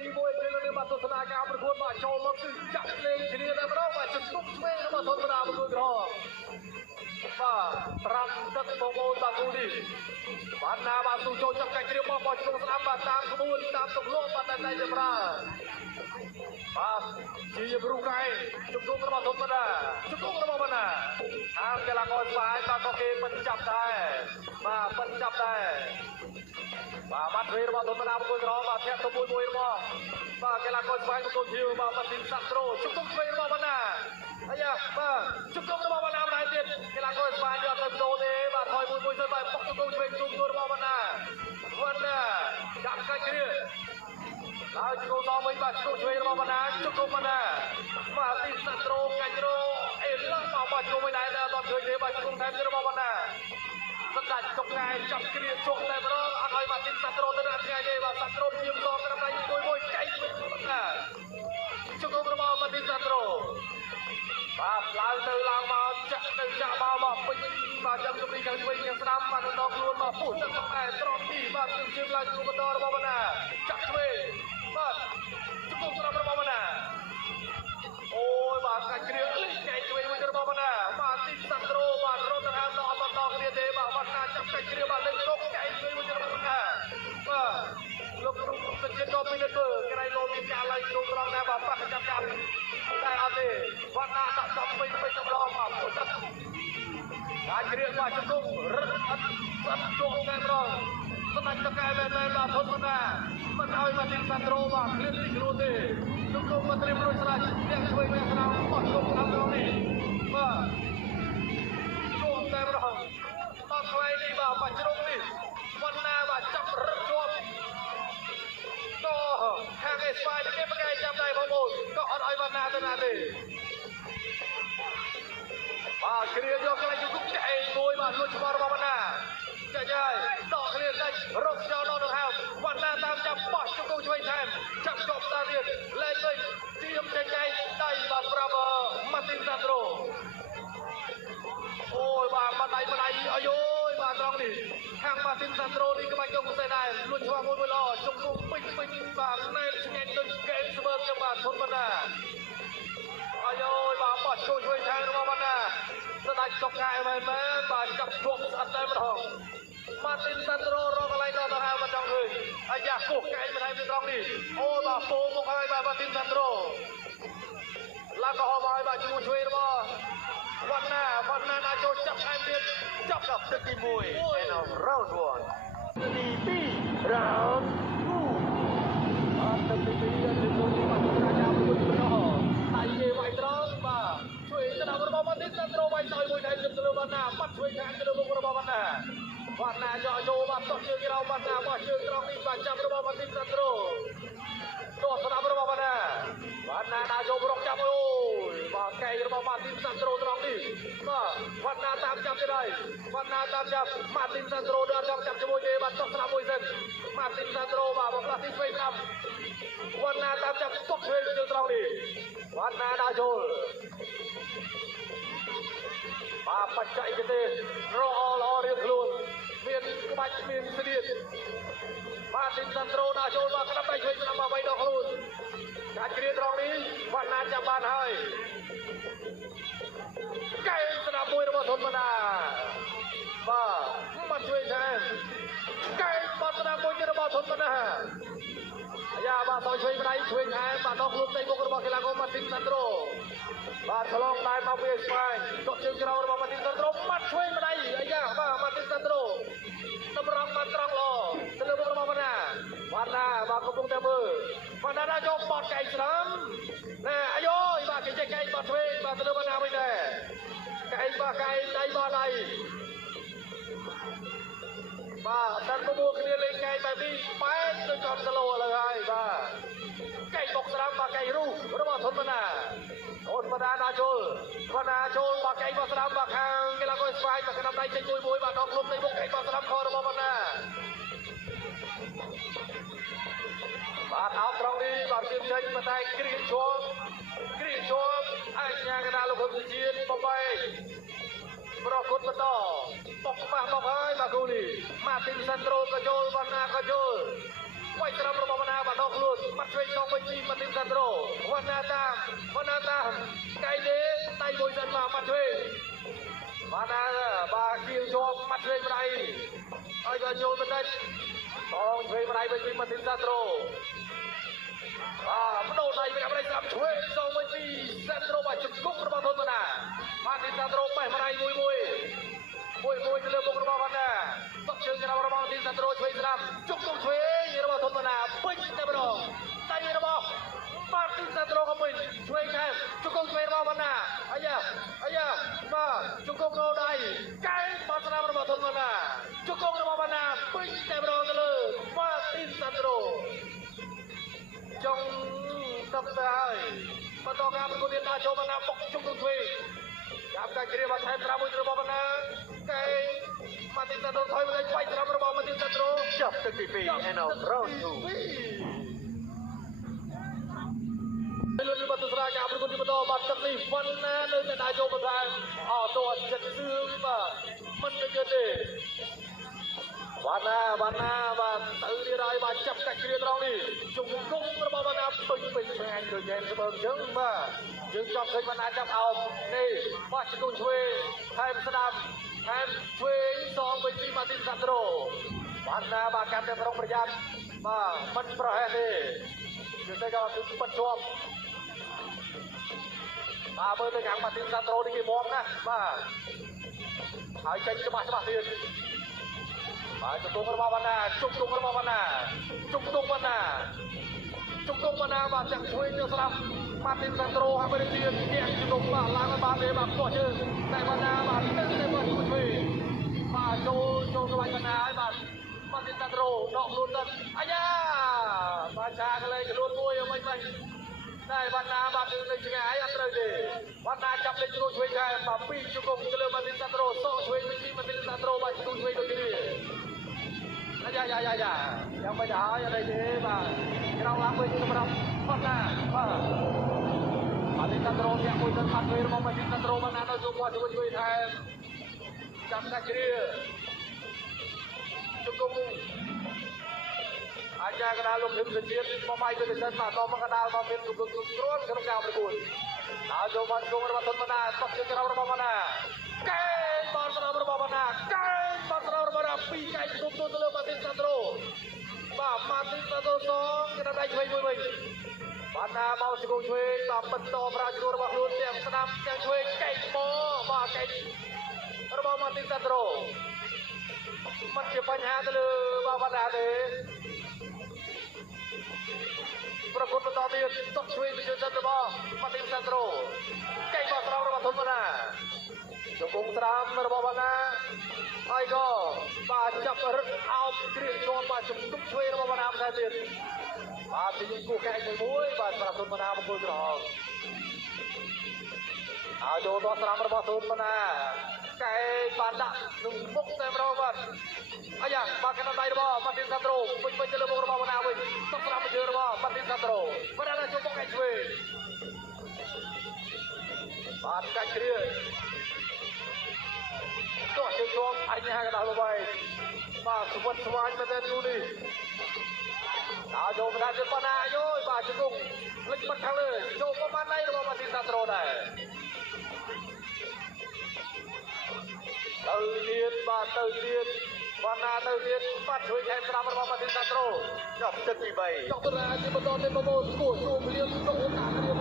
ទី1ពេលនេះបាទទស្សនាការប្រកួតបាទចូលមកគឺចាក់លេងគ្នាតែម្ដងបាទជំនុំឆ្វេងរបស់ធនតាប្រកួតក្របាទត្រាំទឹកបងប្អូនបាទគូនេះបានណាបាទស៊ូចូលចាប់កាច់គ្រាបបោះជង្គង់ស្ដាប់បាទតាមក្បួនតាមទម្លាប់បាទតែតែប្រើបាទជាប្រុសកែជង្គង់របស់ធនតាជង្គង់របស់បណ្ណាហើយកីឡាករស្វាយបាទក៏គេមិនចាប់ដែរបាទមិនចាប់ដែរបាទបាត់វេរបស់ធនតាប្រកួតក្របាទធាក់ទៅមួយរបស់បាទកីឡាករស្វាយប្រកួតជាបាទបាត់ទីសាក់ត្រូជង្គង់ឆ្វេងរបស់បណ្ណាអាយ៉ាបាទជង្គង់របស់បណ្ណាម្ដងទៀតកីឡាករស្វាយយកទៅដូរទេបាទថយមួយទៅបាទបុកជង្គង់ឆ្វេងជង្គង់របស់បណ្ណាដាក់កាច់គ្រាហើយជង្គង់ដល់វិញបាទជង្គង់ឆ្វេងរបស់បណ្ណាជង្គង់បណ្ណាបាទទីសាក់ត្រូកាច់ត្រូអេឡោះមកបាទជង្គង់វិញដែរអត់ឃើញទេបាទជង្គង់ថែមទៀតរបស់បណ្ណាសម្ដេចចុកកែចាប់គ្រាជក់តែម្ដងអត់ឲ្យបាទទីសាក់ត្រូទៅដាក់ថ្ងៃទេបាទសាក់ត្រូជាម្ដងត្រឹមដៃមួយចែកវិញណាជង្គង់របស់បាទទីសាក់ត្រូបាទឡើងទៅឡើងមកចាក់ទៅចាក់មកពេញបាទចាំជម្រាបខាងវិញខាងស្ដាំបាទដល់ខ្លួនមកពុះទឹកមកដែរត្រង់ទីបាទជើងឡើងជួបបន្តរបស់បណ្ណាចាក់ឆ្វេងបាទជង្គង់ស្ដាំរបស់បណ្ណាអូយបាទកាច់គ្រាលេងចែកឆ្វេងមួយរបស់បណ្ណាបាទទីសាក់ត្រូបាទរត់ទៅហាមដល់បន្តគ្នាទេបាទបណ្ណាចាប់កាច់គ្រាបាទលេងជុកចែកឆ្វេងមួយរបស់បណ្ណាបាទលោកគ្រូសុជាតិដល់ពីលើក្រៃលោមានការឡើងជុំត្រង់ដែរបាទបាត់ចាប់ចាប់តែអត់ទេបណ្ណាដាក់សំវិញទៅម្ដងបាទពុះទឹកអាចគ្រាបាទជង្គង់រឹតអត់ស្អិតជុកតែម្ដងសម្ដេចតកែមែនបាទធនបណ្ណាមិនឲ្យមកទីសាក់ត្រូបាទគ្លៀនទីខ្លួនទេជង្គង់មកត្រៀមរួចស្រេចអ្នកឆ្វេងអ្នកស្ដាំបោះជង្គង់ដល់ត្រង់នេះបាទជុំតែម្ដងបាទខ្វែងនេះបាទជ្រុងនេះបណ្ណាបាទចាប់រឹតជាប់ក៏ខាងអេស្ប៉ាញគេប្រកែកចាប់ដែរបងប្អូនក៏អត់ឲ្យបណ្ណាទៅណាទេបាទគ្រាយកកន្លែងជង្គង់ចែកមួយបាទលួចឆ្មល់របស់បណ្ណាចាច់ហើយដកគ្រាដាច់រកចោលដល់នឹងហើមបណ្ណាតាមចាប់បោះជង្គង់ឆ្វេងថែមចាប់ជាប់តាទៀតលេងវិញទៀមចាច់ដៃបាទប្រាប់ម៉ាទីនសាក់ត្រូអូយបាទបាត់ដៃអាយយបាទត្រង់នេះខាងម៉ាទីនសាក់ត្រូនេះក្បាច់យកផ្សេងដែរលួចឆ្មល់មួយល្អជង្គង់ពេញបាទណែនឆ្ងាញ់ដូចកេនស្មើខ្ញុំបាទធនបណ្ណាអាយយបាទបោះជង្គង់ឆ្វេងថែមរបស់បណ្ណាស្ដេចចុកកែមែនបាទចាប់ជាប់ស្អិតតែម្ដងម៉ាទីនសាក់ត្រូរកកន្លែងដល់ទៅហើយមិនចង់ឃើញអាយ៉ាគោះកែមិនហើយពីត្រង់នេះអូបាទពោមកហើយបាទម៉ាទីនសាក់ត្រូឡើងក៏ហមហើយបាទជង្គង់ឆ្វេងរបស់បណ្ណាដាក់ចូលចាប់ថែមទៀតចាប់ដល់ទឹកទី1 and of round 1ទី2 round 2អត់ទឹកទី2យើងចូលទីមកស្រាចាប្រកួតបន្តដៃគេវាយត្រង់បាទឆ្វេងទៅដល់របស់ម៉ាទីនសាក់ត្រូវាយទៅមួយដៃទៅលើបណ្ណាបាត់ឆ្វេងខាងទៅលើមុខរបស់បណ្ណាយកចូលបាទតោះជើងក្រោមបណ្ណាបោះជើងត្រង់នេះបាទចាប់របស់ម៉ាទីនសាក់ត្រូតោះស្ដាប់របស់បណ្ណាដាក់ចូលប្រកចាប់អូយបាទកែរបស់ម៉ាទីនសាក់ត្រូត្រង់នេះបាទបណ្ណាតាមចាប់ទៅហើយបណ្ណាតាមចាប់ម៉ាទីនសាក់ត្រូដល់ចង់ចាប់ជាមួយគេបាទតោះស្ដាប់មួយសិនម៉ាទីនសាក់ត្រូបាទបំផ្លាស់ទីឆ្វេងតាមបណ្ណាតាមចាប់ទុកឆ្វេងជើងត្រង់នេះបណ្ណាដាក់ចូលបាទបច្ចេកទេសល្អរៀងខ្លួនមានក្បាច់មានស្ដៀកបាទទីសាក់ត្រូដាក់ចូលបាទក្តាប់ដៃឆ្វេងស្ដាំមក3ដងខ្លួនកាច់គ្រាត្រង់នេះបណ្ណាចាប់បានហើយកែស្ដាប់មួយរបស់ធនបណ្ណាបាទបាត់ឆ្វេងថែមកែបាត់ស្ដាប់មួយរបស់ធនបណ្ណាអាយ៉ាបាទតោះឆ្វេងដៃឆ្វេងថែមបាទដល់ខ្លួនផ្ទៃមុខរបស់កីឡាករម៉ាទីនសាក់ត្រូបាទឆ្លងដៃមកពីស្វាយចុះជើងក្រោយរបស់ម៉ាទីនសាក់ត្រូបាត់ឆ្វេងម្ដាយអាយ៉ាបាទម៉ាទីនសាក់ត្រូតម្រង់បាត់ត្រង់ល្អទៅលើមុខរបស់បណ្ណាបាទកំពុងតែមើលបណ្ណាដាក់ចូលបត់កែងស្ដាំណែអាយយបាទគេចេះកែងបត់ឆ្វេងបាទទៅលើបណ្ណាវិញដែរកែងដៃបាទដៃបាទដល់ប្រមូលគ្នាលេងកែងបែបនេះបែបទៅចំគីឡូឥឡូវហើយបាទកែងបុកស្ដាំបាទកែងរូរបស់ធនបណ្ណាដាក់ចូលបាទកែងបោះស្ដាំបាទខាងកីឡាករស្វាយបាទក្តាប់ដៃចេញមួយបាទដល់ខ្លួននៃមុខកែងបោះស្ដាំខរបស់បណ្ណាបាទអោបត្រង់នេះបាទជើងចេញប៉ុន្តែគ្រីជាប់អញ្ញាកណ្ដាលលោកហ៊ុនសុជាតិបបៃប្រកួតបន្តបុកខ្មាស់មកហើយបាទគូនេះម៉ាទីនសាក់ត្រូក៏ចូលបណ្ណាក៏ចូលវាយត្រឹមរបស់បណ្ណាបាទដល់ខ្លួន mặt chơi trong bên team mà team Sandro Van Atam cái đế tay bồi dần vào mặt chơi Van bà kia cho mặt chơi bên này ai giờ nhồi bên đây còn chơi bên này bên team mà team Sandro bắt đầu này bên này làm chơi trong bên team Sandro và chụp cúp vào thôn bên này mà team Sandro phải bên này vuiจะเริ่มลงระบาดนะต้องเชิงจะระบาดทีมซันโตรช่วยสนามจุกต้องช่วยระบาดทนมาปิ้งแต่ไม่รอแต่ยังระบาดมาทีมซันโตรก็ปิ้งช่วยไงจุกต้องช่วยระบาดนะอายะมาจุกต้องเราได้ไก่มาสนามระบาดทนมาจุกต้องระบาดนะปิ้งแต่ไม่รอกันเลยมาทีมซันโตรจงตับใจมาต่อการประกวดนาโชมานาปกจุกต้องช่วยจับการเกลียบใช้ตราบุตรบอลนะไก่มาติดตาโดนถอยมาเลยไปตราบุตรบอลมาติดตาโดนจับตึกปีแอนอลโรนทูเป็นรุ่นบัตรสลากการประกวดที่มาต่อบัตรตึกปีวันนั้นเลยแต่นายโจมาแทนตัวจัดซื้อมามันจะเกิดเลยวันน่ะมาตื่นที่ไรมาจับการเกลียบตรงนี้จุ่มกุ้งระบาดน้ำเป็นแฟนโดยแกนสเปิร์มยังมายังจับเคยมานานจับเอานี่ว่าจะต้องช่วยไทยสนามแทนช่วยสองเป็นทีมาตินซันโตรวันน่ะมาการเป็นรองประหยัดมามันประเหตุยังได้ก็คือปัจจุบันมาเมื่อในการมาตินซันโตรนี่กี่โมงนะมาหายใจจะมาทีมาจุกตุ้งกระบาวันน่ะจุกตุ้งกระบาวันน่ะจุกตุ้งวันน่ะจุกตุ้งวันน่ะมาจากช่วยเจ้าสลับมาตินซันโตรฮะไม่ได้เรียนเกี่ยงจุกตุ้งมาล้างมาเลยมาตัวชื่อแต่วันน่ะมาเต้นเลยมาช่วยมาโจสบายวันน่ะไอ้มาตินซันโตรดอกลุ้นกันอายามาชากันเลยกระโดดมวยไม่ไปได้วันน่ะมาถึงในช่วงไหนอันเลยดิวันน่ะจับเลยจุกช่วยใครมาปีจุกตุ้งจะเริ่มมาตินซันโตรโซ่ช่วยไม่มีมาตินซันโตรมาจุกตุ้งช่วยตัวนี้ya yang banyak yang ada di mana kita lambai itu berapa mana Madinah terus yang kuitan makwir mau Madinah terus mana ada semua cuy saya jamnya kiri cukup aja kena lu tim kecil pemain kecil atau mengenal pemain cukup terus kerja berikut nah coba berbatun mana top kira berapa mana kain pasar berapa mana kain pasar berapa pikai cukup tu mati satu mati satu song kita dah cuy mana mau cukup cuy tak betul perajur bahlun yang senam yang cuy kain mo kain berapa mati satu macam banyak tu bawa dah dehประกอบต่อเนื่องต้องช่วยไปช่วยซันโตรมาทีมซันโตรไก่บอลเรามาทุนมานะจงกงตรามระบอบนะไอ้ก็บาจับรึเอาเกลียดโจมบาจุกช่วยระบอบนะมาได้ดีบาจะยิงกูแข่งในมวยบาประทุนมานะมาคุยกันหรอกเอาโจตัวตรามระบอบทุนมานะไก่บาดักหนุ่มมุกเต็มระบอบayah makan apa itu bawa Martin Sandro pun jalan bawa bawa mana pun tak pernah menjual bawa Martin Sandro berada cukup kain cuy makan kiri tu cukup hanya agak dah lebay mas semua macam tu ni nah jom berada mana yo mas cukup lagi macam le cukup mana itu bawa Martin Sandro dah từ tiênวันนาtừ tiênปัดช่วยแทนสนามบอลมาตินซันโตรจับตึกกี่ใบจับตัวแรกที่มาโดนในประโมทกูชูเลี้ยงโอกาสเลี้ยง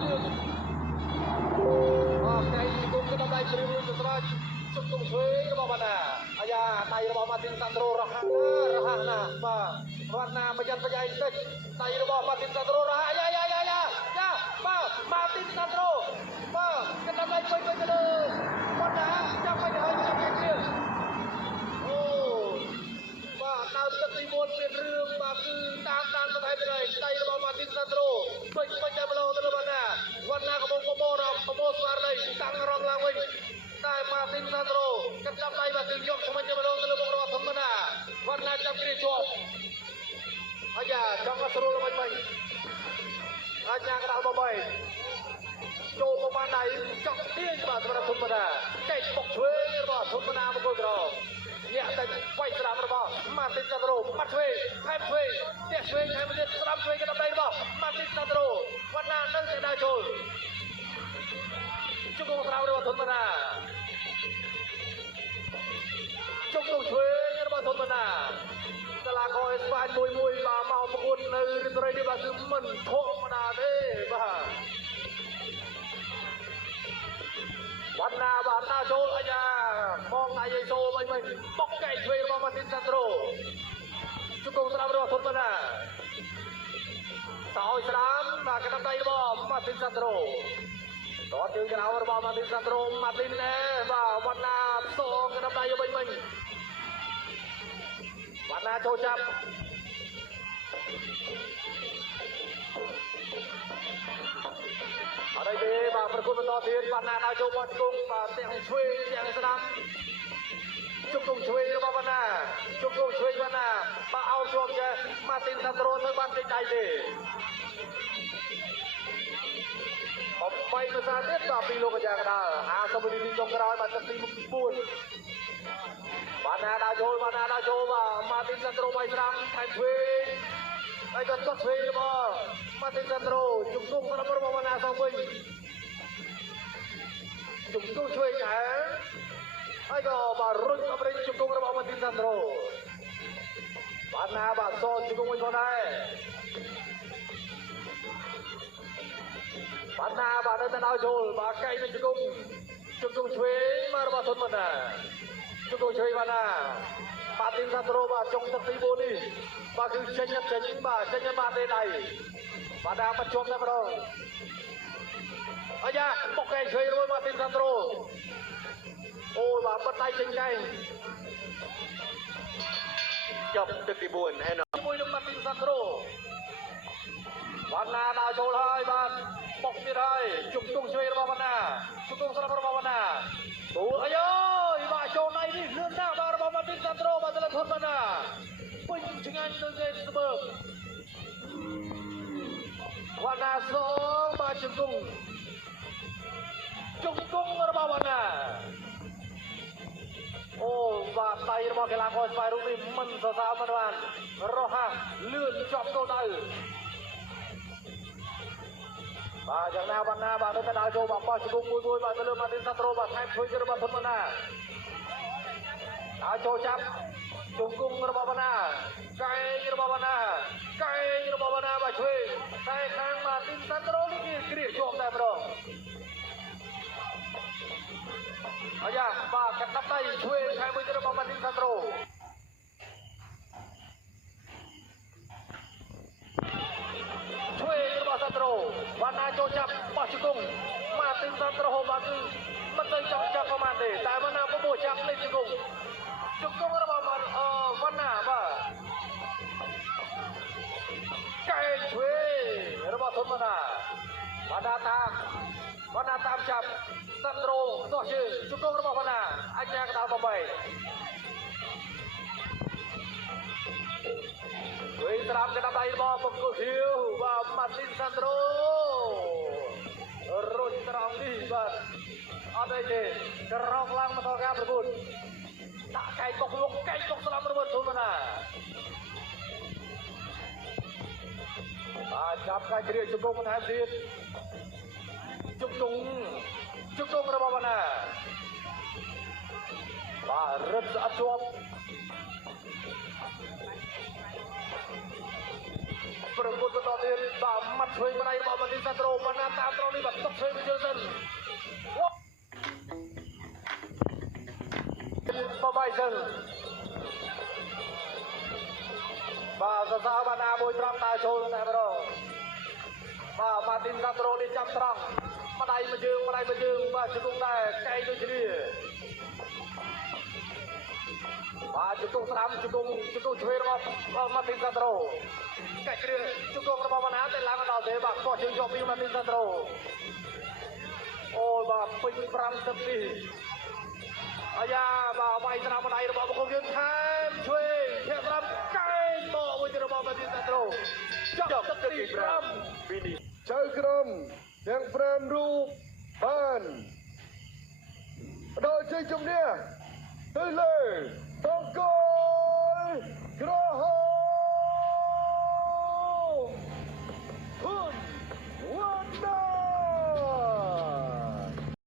ไก่ตุ้มก็ต้องได้เลี้ยงจะสบายจุดตุ้มช่วยระบอบนาอายาในระบอบมาตินซันโตรระหังนะมาวันนาพยัญชนะตึกในระบอบมาตินซันโตรระหังมาตินซันโตรมากันทำไรไปกันเลยวันนาจับไปเลยจับไปเลี้ยงตามสติมนเป็นเรื่องมาคือตามมาให้ไปเลยใจระบมาตินซันโตรไม่จะมาลงตะวันน่ะวันน่ะขโมยขโมยสวาร์เลยตั้งรองลางไว้ได้มาตินซันโตรกันจับไปมาถึงยกทำไมจะมาลงตะวันรอทำมันน่ะวันน่ะจับกรีดจบอาญาจังกระสุนลงไปอาญากระดาษใบโจมประมาณไหนจับเตี้ยมาสำหรับทุนมันน่ะใจปกช่วยระบทุนมันน่ะมาโกยเรา ញាក់តែវាយស្ដាំរបស់ម៉ាទីនសាត្រូម៉ាត់ឆ្វេងថែមឆ្វេងផ្ទះឆ្វេងថែមទៀតស្ដាំឆ្វេងកណ្ដាប់ដៃរបស់ម៉ាទីនសាត្រូវណ្ណានៅតែដើរចូលជង្គង់ស្រាវរបស់ធនបណ្ណាជង្គង់ឆ្វេងរបស់ធនបណ្ណាកីឡាករអេស្ប៉ាញមួយបាទមកប្រកួតនៅរាត្រីនេះបាទគឺមិនធម្មតាទេបាទវណ្ណាបាទតាចូលអាយ៉ាមកដៃឲ្យចូលវិញបុកកែឆ្វេងរបស់ម៉ាទីនសាត្រូជង្គង់ស្ដាំរបស់ធនបណ្ណាតោយស្ដាំបាទកណ្ដាប់ដៃរបស់ម៉ាទីនសាត្រូតោះជើងក្រោមរបស់ម៉ាទីនសាត្រូម៉ាទីនបាទវណ្ណាផ្សងកណ្ដាប់ដៃវិញវណ្ណាចូលចាប់អត់ទេបាទប្រគល់បន្តទៀតវណ្ណាដល់ចូលបោះជង្គង់បាទទាំងឆ្វេងទាំងស្ដាំជង្គង់ឆ្វេងរបស់វណ្ណាជង្គង់ឆ្វេងវណ្ណាបាទអោបជាប់ចេះម៉ាទីនសាត្រូទៅបានតិចដៃទេអបបីភាសាទៀតបាទពីលោកអាចារ្យកណ្ដាល50វិនាទីចុងក្រោយបាទទឹកទី4បានណាដល់ចូលបាទម៉ាទីនសាត្រូវាយស្ដាំថែមឆ្វេងហើយក៏ទាត់ឆ្វេងរបស់ម៉ាទីនសាត្រូជង្គង់របស់បានណាសងវិញជង្គង់ឆ្វេងហើយក៏បាទរុញអបរិញជង្គង់របស់ម៉ាទីនសាត្រូបានណាបាទសងជង្គង់វិញផងដែរបានណាបាទនៅតែដល់ចូលបាទកែនឹងជង្គង់ឆ្វេងមករបស់ធនបណ្ណាជង្គង់ឆ្វេងបានណាម៉ាទីនសាត្រូបាទចុងទឹកទី4នេះបាទគឺចេញបាទចេញបាទទេដៃបាទដាក់បិទជាប់តែម្ដងអាយ៉ាបុកកែឆ្វេងរួចម៉ាទីនសាត្រូអូបាទបិទដៃចេញកែចប់ទឹកទី4ហើយជាមួយនឹងម៉ាទីនសាត្រូបានណាដល់ចូលហើយបាទបុកទៀតហើយជង្គង់ឆ្វេងរបស់បានណាជង្គង់ស្រាប់របស់បានណាអូអាយបាទចូលដៃនេះលឿនណាស់បាទរបស់ម៉ាទីនសាត្រូបាទទៅលើធនបានណាពេញឆ្ងាញ់ទៅគេស្មើវណ្ណាសងបាទជង្គង់របស់វណ្ណាអូបាទដៃរបស់កីឡាករស្វ័យរុកនេះមិនសរសើរមិនបានរហ័សលឿនជាប់គោលដៅបាទយ៉ាងណាវណ្ណាបាទនៅតែដល់ចូលបាទបោះជង្គង់មួយបាទទៅលើម៉ាទីនសាត្រូបាទថែមជួយរបស់ធនបណ្ណាដល់ចូលចាប់ជង្គង់របស់វណ្ណាកែងរបស់វណ្ណាបាទឆ្វេងតែខាងម៉ាទីនសាត្រូនេះគេគ្រាជាប់តែម្ដងអាយ៉ាបាទកាត់ដៃឆ្វេងថែមមួយទៀតរបស់ម៉ាទីនសាត្រូឆ្វេងរបស់សាត្រូវណ្ណាចូលចាប់បោះជង្គង់ម៉ាទីនសាត្រូបាទគឺមិនទៅចង់ចាប់ប្រមាណទេតែវណ្ណាពុំចាប់លេខជង្គង់របស់វណ្ណាបាទកែឆ្វេងរបស់ធនបណ្ណាវណ្ណាតាមចាប់សាត្រូដោះជើងជង្គង់របស់វណ្ណាអញ្ញាកដាល8វិញត្រាំកណ្ដាប់ដៃរបស់បង្គោលធៀវបាទម៉ាទីនសាត្រូរុញត្រង់នេះបាទអត់អីទេក្រោកឡើងមកដល់ការប្រកួតដាក់កែបុកលោកកែបុកស្លាប់របស់ធនបណ្ណាបាទចាប់កែគ្រាជង្គង់បន្ថែមទៀតជង្គង់របស់វណ្ណាបាទរឹតស្អិតជាប់ប្រកួតបន្តទៀតបាទម៉ាត់ឆ្វេងម្ដាយរបស់ម៉ាទីនសាត្រូវណ្ណាតាមត្រង់នេះបាទទុកឆ្វេងមួយជើងសិនបបាយសិនបាទសរសើរវណ្ណាមួយត្រង់ដើរចូលតែម្ដងបាទម៉ាទីនសាត្រូវនេះចាប់ត្រង់ម្ដាយមួយជើងបាទជង្គង់ដែរកែងដូចគ្នាបាទជង្គង់ស្ដាំជង្គង់ឆ្វេងរបស់ម៉ាទីនសាត្រូវកែគ្រឿងជង្គង់របស់វណ្ណាតែឡើងមកដល់ទេបាទខុសជើងជាប់ពីម៉ាទីនសាត្រូវអូបាទពេញ5ទឹកនេះអាយ៉ាបាទវាយស្ដាំម្ដាយរបស់បុគ្គលយើងថែមឆ្វេងធាក់ស្ដាំកែងបកមួយរបស់ម៉ាទីនសាត្រូវចប់ទឹកទី5ពីនេះចៅក្រុមទាំង5រូបបានបដូរជ័យជំនះទៅលើ បង្គោលក្រហម